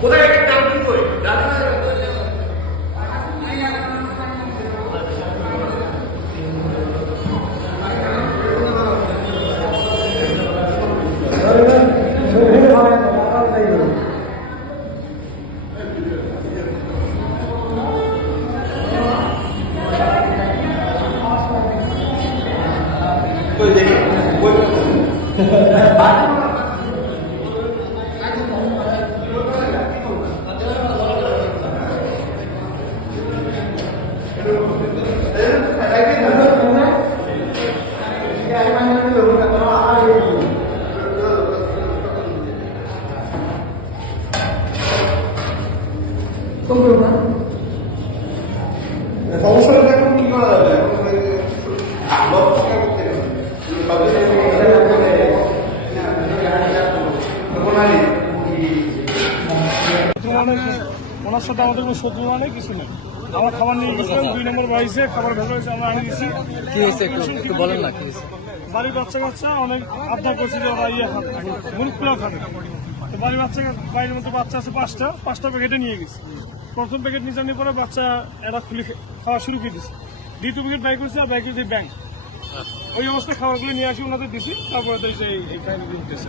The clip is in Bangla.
কোথায় একটা ডাম্পিং করে সমস্যাটা এখন কি করা যাবে ওনার সাথে আমাদের কোনো শত্রু নেই, কিছু নেই। আমার খাবার নিয়ে গেছিলাম, 2 নম্বর বাড়িতে খাবার ভেতর হয়েছে, আমরা আনি দিচ্ছি। কি হয়েছে একটু বলেন না, কি হয়েছে? বাড়ির বাচ্চা অনেক আবদার করছে যে ওরা খাবে, মুরগ পোলাও খাবে। তো বাড়ির মধ্যে বাচ্চা আছে 5টা প্যাকেটে নিয়ে গেছি। প্রথম প্যাকেট নিচে নিয়ে পরে বাচ্চা এরা খুলে খাওয়া শুরু করে দিচ্ছে। দ্বিতীয় প্যাকেট বাই করেছে আর বাইকে দিয়ে ব্যাংক। ওই অবস্থায় খাবারগুলো নিয়ে আসি ওনাদের দিছি, তারপরে তো এই কাহিনী দিতেছে।